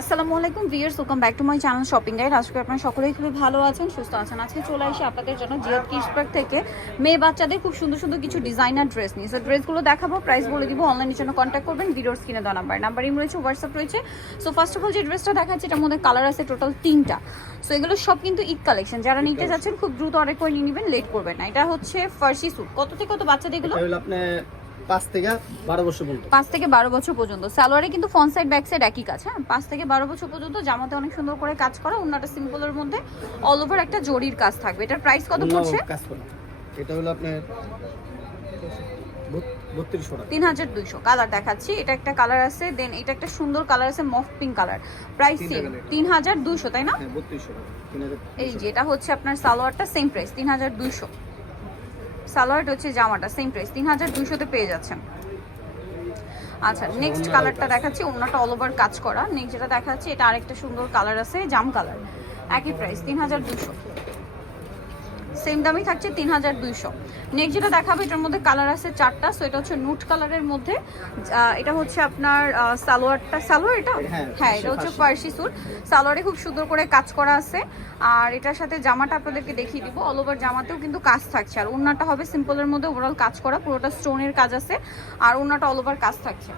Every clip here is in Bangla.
আসসালামু আলাইকুম viewers welcome back to my channel shopping guide আজকে আপনারা সকলেই খুবই ভালো আছেন সুস্থ আছেন। আজকে চলে আসি আপনাদের জন্য জিয়াদ কিসপার্ক থেকে। মেয়ে বাচ্চাদের খুব সুন্দর সুন্দর কিছু ডিজাইনার ড্রেস নিয়ে। সো ড্রেসগুলো দেখাবো প্রাইস বলে দিব অনলাইনের জন্য কন্ট্যাক্ট করবেন ভিডিওর স্ক্রিনে দেওয়া নাম্বার নাম্বার ইম রয়েছে হোয়াটসঅ্যাপ রয়েছে। সো ফার্স্ট অফ অল যে ড্রেসটা দেখাচ্ছে এটার মধ্যে কালার আছে টোটাল তিনটা। সো এগুলো সব কিন্তু ঈদ কালেকশন যারা নিতে যাচ্ছেন খুব দ্রুত অর্ডার করে নিয়ে নেবেন লেট করবেন না। এটা হচ্ছে ফার্সি স্যুট কত থেকে কত বাচ্চাদের এগুলো? পাঁচ থেকে বারো বছর পর্যন্ত। পাঁচ থেকে বারো বছর পর্যন্ত। সালোয়ারে কিন্তু ফ্রন্ট সাইড ব্যাক সাইড একই কাজ হ্যাঁ? পাঁচ থেকে বারো বছর পর্যন্ত জামাতে অনেক সুন্দর করে কাজ করা অন্যটা সিম্পলের মধ্যে অল ওভার একটা জরির কাজ থাকবে। এটার প্রাইস কত পড়ছে? এটা হলো আপনার তিন হাজার দুইশো। কালার দেখাচ্ছি। এটা একটা কালার আছে দেন এটা একটা সুন্দর কালার আছে mauve pink colour price same তিন হাজার দুইশো তাই না? হ্যাঁ এই যে এটা হচ্ছে আপনার সালোয়ারটা সেম প্রাইস তিন হাজার দুইশো। সালোয়ারটা হচ্ছে জামাটা সেম প্রাইস তিন হাজার দুইশোতে পেয়ে যাচ্ছেন। আচ্ছা নেক্সট কালারটা দেখাচ্ছি অন্যটা অল ওভার কাজ করা। নেক্সট যেটা দেখাচ্ছি, এটা আরেকটা সুন্দর কালার আছে, জাম কালার একই প্রাইস তিন হাজার দুইশো। সেম দামই থাকছে তিন হাজার দুইশো। নেক্সট যেটা দেখাবো এটার মধ্যে কালার আছে চারটা সো এটা হচ্ছে নুট কালারের মধ্যে এটা হচ্ছে আপনার সালোয়ারটা সালোয়ার এটা? হ্যাঁ, হ্যাঁ এটা হচ্ছে ফার্সি স্যুট সালোয়ারে খুব সুন্দর করে কাজ করা আছে। আর এটার সাথে জামাটা আপনাদেরকে দেখিয়ে দিব। অল ওভার জামাতেও কিন্তু কাজ থাকছে। আর ওড়নাটা হবে সিম্পলের মধ্যে ওভারঅল কাজ করা পুরোটা স্টোনের কাজ আছে। আর ওড়নাটা অল ওভার কাজ থাকছে।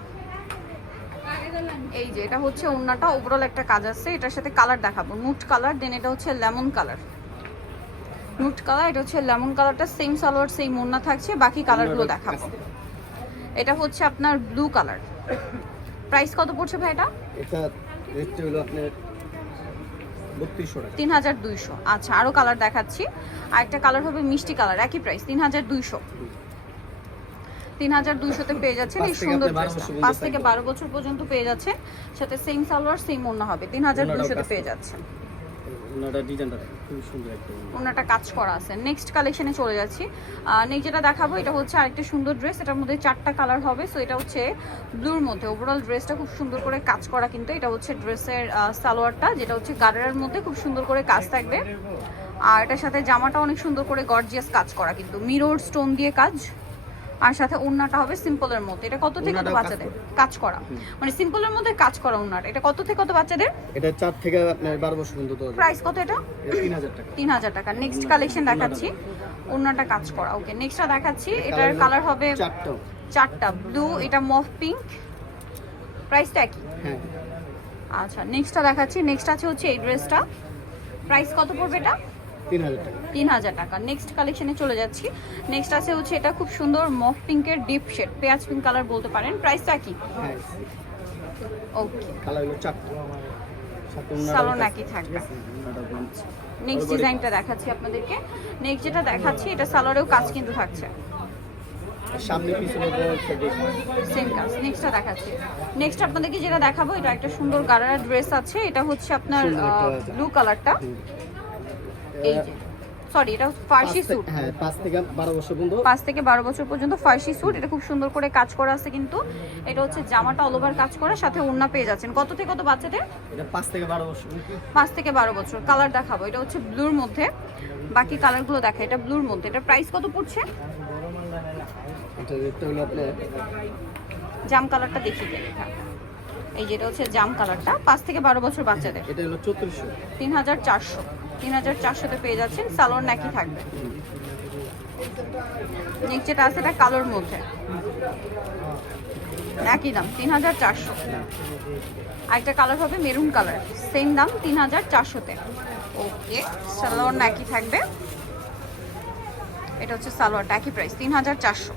এই যে এটা হচ্ছে ওড়নাটা ওভারঅল একটা কাজ আছে। এটার সাথে কালার দেখাবো। নুট কালার দেন এটা হচ্ছে লেমন কালার নুট কালার এটা হচ্ছে লেমন কালারটা সেম সালোয়ার সেম ওড়না থাকছে বাকি কালারগুলো দেখাবো। এটা হচ্ছে আপনার ব্লু কালার প্রাইস কত পড়ছে ভাই এটা? এটা রেটটা হলো আপনার বত্রিশশো টাকা। তিন হাজার দুইশো। আচ্ছা আরও কালার দেখাচ্ছি। আর একটা কালার হবে মিষ্টি কালার একই প্রাইস তিন হাজার দুইশো। তিন হাজার দুইশোতে পেয়ে যাচ্ছেন এই সুন্দর পাঁচ থেকে। বারো বছর পর্যন্ত পেয়ে যাচ্ছে সাথে সেম সালোয়ার সেম ওড়না হবে তিন হাজার দুইশোতে পেয়ে করা। একটা কাজ করা আছে। নেক্সট কালেকশনে চলে যাচ্ছি। যেটা দেখাবো, এটা হচ্ছে আরেকটা সুন্দর ড্রেস এটার মধ্যে চারটা কালার হবে। সো এটা হচ্ছে মধ্যে। খুব সুন্দর করে কাজ করা কিন্তু এটা হচ্ছে ড্রেসের সালোয়ারটা, যেটা হচ্ছে গাডারের মধ্যে খুব সুন্দর করে কাজ থাকবে। আর এটার সাথে জামাটা অনেক সুন্দর করে গর্জিয়াস কাজ করা কিন্তু। মিরর স্টোন দিয়ে কাজ। আর সাথে ওড়নাটা হবে সিম্পলের মধ্যে। এটা কত থেকে কত বাচ্চাদের? কাজ করা। মানে সিম্পলের মধ্যে কাজ করা ওড়নাটা এটা কত থেকে কত বাচ্চাদের? এটা চার থেকে আপনার বারো বছর পর্যন্ত যাবে। প্রাইস কত এটা? এটা তিন হাজার টাকা। তিন হাজার টাকা। নেক্সট কালেকশন দেখাচ্ছি। অন্যটা কাজ করা। ওকে নেক্সটটা দেখাচ্ছি। এটার কালার হবে চারটা। চারটা। ব্লু এটা মফ পিঙ্ক প্রাইসটা একই? হ্যাঁ। আচ্ছা নেক্সটটা দেখাচ্ছি। নেক্সট আছে হচ্ছে এই ড্রেসটা প্রাইস কত পড়বে এটা? তিন হাজার টাকা। নেক্সট কালেকশনে চলে যাচ্ছি। নেক্সট আছে হচ্ছে এটা খুব সুন্দর মফ পিঙ্কের ডিপ শেড পেঁয়াজ পিঙ্ক কালার বলতে পারেন। প্রাইসটা কি? ওকে কালার হলো চারটা সালোন একই থাকবে। নেক্সট ডিজাইনটা দেখাচ্ছি আপনাদেরকে। নেক্সট যেটা দেখাচ্ছি এটা সালোয়ারেও কাজ কিন্তু থাকছে। সামনে পিছনে সেম কাজ। নেক্সটটা দেখাচ্ছি। নেক্সট আপনাদেরকে যেটা দেখাবো এটা একটা সুন্দর গারারা ড্রেস আছে। এটা হচ্ছে আপনার ব্লু কালারটা। এই যে সরি এটা ফার্সি স্যুট হ্যাঁ থেকে বারো বছর পর্যন্ত। পাঁচ থেকে বারো বছর পর্যন্ত ফার্সি স্যুট এটা খুব সুন্দর করে কাজ করা আছে কিন্তু। এটা হচ্ছে জামাটা অল ওভার কাজ করা সাথে ওড়না পেয়ে যাচ্ছেন। কত থেকে কত বাচ্চাদের? এটা থেকে বারো বছর। থেকে কালার দেখাবো। এটা হচ্ছে ব্লুর মধ্যে। বাকি কালারগুলো দেখা এটা ব্লুর মধ্যে। এটা প্রাইস কত পড়ছে? এটা রেটটা হলো আপনার জাম কালারটা দেখিয়ে দেন। হ্যাঁ। এই যেটা হচ্ছে জাম কালারটা পাঁচ থেকে বারো বছর বাচ্চাদের। এটা হলো চৌত্রিশশো। তিন হাজার চারশো। তিন হাজার চারশোতে পেয়ে যাচ্ছেন সালোয়ার নাকি থাকবে। নেক্সট যেটা আছে এটা কালোর মধ্যে। একই দাম তিন হাজার চারশো। আরেকটা কালার হবে মেরুন কালার সেম দাম তিন হাজার চারশোতে। ওকে সালোয়ার নাকি থাকবে। এটা হচ্ছে সালোয়ারটা একই প্রাইস তিন হাজার চারশো।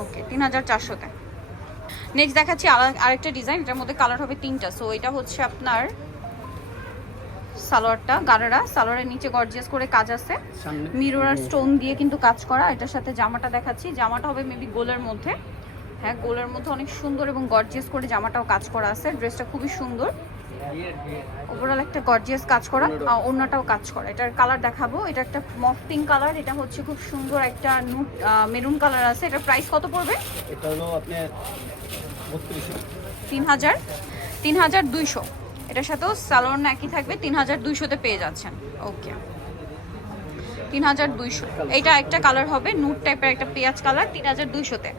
ওকে তিন হাজার চারশোতে। নেক্সট দেখাচ্ছি আরেকটা ডিজাইন এটার মধ্যে কালার হবে তিনটা। সো এটা হচ্ছে আপনার সালোয়ারটা গারারা সালোয়ারের নিচে গর্জিয়াস করে কাজ আছে। মিরর আর স্টোন দিয়ে কিন্তু কাজ করা এটার সাথে জামাটা দেখাচ্ছি। জামাটা হবে মেবি গোলের মধ্যে। হ্যাঁ গোলের মধ্যে অনেক সুন্দর এবং গর্জিয়াস করে জামাটাও কাজ করা আছে। ড্রেসটা খুবই সুন্দর। ওভারঅল একটা গর্জিয়াস কাজ করা আর অন্যটাও কাজ করা। এটার কালার দেখাবো। এটা একটা মফ পিঙ্ক কালার এটা হচ্ছে খুব সুন্দর একটা নুট মেরুন কালার আছে। এটার প্রাইস কত পড়বে? এটা হলো আপনার তিন হাজার। তিন হাজার দুইশো। এটার সাথেও সালোয়ার একই থাকবে তিন হাজার দুইশোতে পেয়ে যাচ্ছেন। ওকে তিন হাজার দুইশো। এটা একটা কালার হবে নুট টাইপের একটা পেঁয়াজ কালার তিন হাজার দুইশোতে।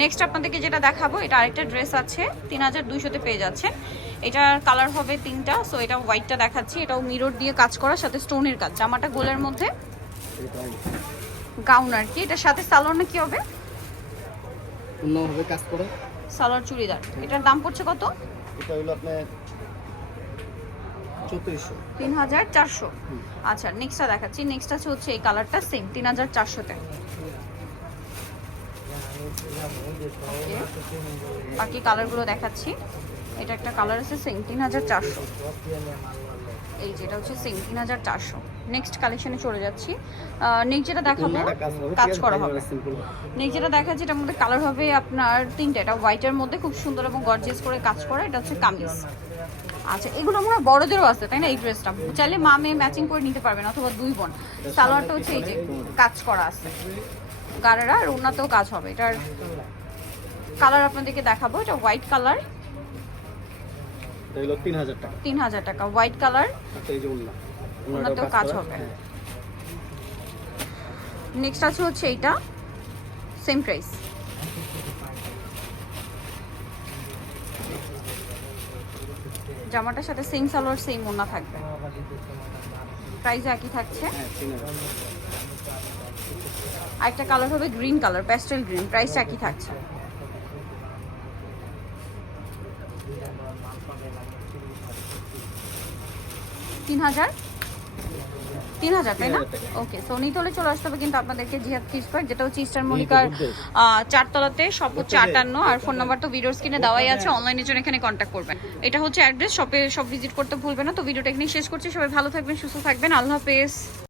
নেক্সট আপনাদেরকে যেটা দেখাবো এটা আরেকটা ড্রেস আছে তিন হাজার দুইশোতে পেয়ে যাচ্ছেন। এটার কালার হবে তিনটা সো এটা হোয়াইটটা দেখাচ্ছি। এটাও মিরর দিয়ে কাজ করা সাথে স্টোনের কাজ। জামাটা গোলের মধ্যে। গাউন আর কি। এটার সাথে সালোয়ার না কি হবে? সালোয়ার চুড়িদার। এটার দাম পড়ছে কত? এটা হলো আপনার তিন হাজার চারশো। আচ্ছা নেক্সটটা দেখাচ্ছি। নেক্সট আছে হচ্ছে এই কালারটা সেম তিন হাজার চারশোতে বাকি কালারগুলো দেখাচ্ছি। এটা একটা কালার আছে সেম তিন হাজার চারশো। এই যেটা হচ্ছে সেম তিন হাজার চারশো নেক্সট কালেকশনে চলে যাচ্ছি। নেক্সট যেটা দেখাবো কাজ করা হবে। নেক্সট যেটা দেখাচ্ছি এটার মধ্যে কালার হবে আপনার তিনটা। এটা হোয়াইটের মধ্যে খুব সুন্দর এবং গর্জিয়াস করে কাজ করা। এটা হচ্ছে কামিজ। আচ্ছা এগুলো হয় বড়দেরও আছে তাই না এই ড্রেসটা চাইলে মা মেয়ে ম্যাচিং করে নিতে পারবেন অথবা দুই বোন। সালোয়ারটা হচ্ছে এই যে কাজ করা আছে। গাড়ারা আর ওনাতেও কাজ হবে। এটার কালার আপনাদেরকে দেখাবো এটা হোয়াইট কালার তিন হাজার টাকা। হোয়াইট কালার এই যে উল্লা ওনাতেও কাজ হবে। নেক্সট আছে হচ্ছে এইটা সেম প্রাইস জামাটার সাথে সেম সালোয়ার সেম ওনা থাকবে। প্রাইস একই থাকছে। আর একটা আরেকটা কালার হবে গ্রিন কালার প্যাস্টেল গ্রিন প্রাইসটা একই থাকছে। তিন হাজার? তিন হাজার তাই না? ওকে সো নিতলে চলে আসতে হবে কিন্তু আপনাদেরকে জিহাদ কিস যেটা হচ্ছে ইস্টার মল্লিকার চারতলাতে সব হচ্ছে আটান্ন আর ফোন নাম্বার তো ভিডিওর স্ক্রিনে দেওয়াই আছে অনলাইনের জন্য এখানে কন্ট্যাক্ট করবেন। এটা হচ্ছে অ্যাড্রেস শপে সব ভিজিট করতে ভুলবেন না। তো ভিডিওটা এখানে শেষ করছি সবাই ভালো থাকবেন সুস্থ থাকবেন। আল্লাহ হাফেজ।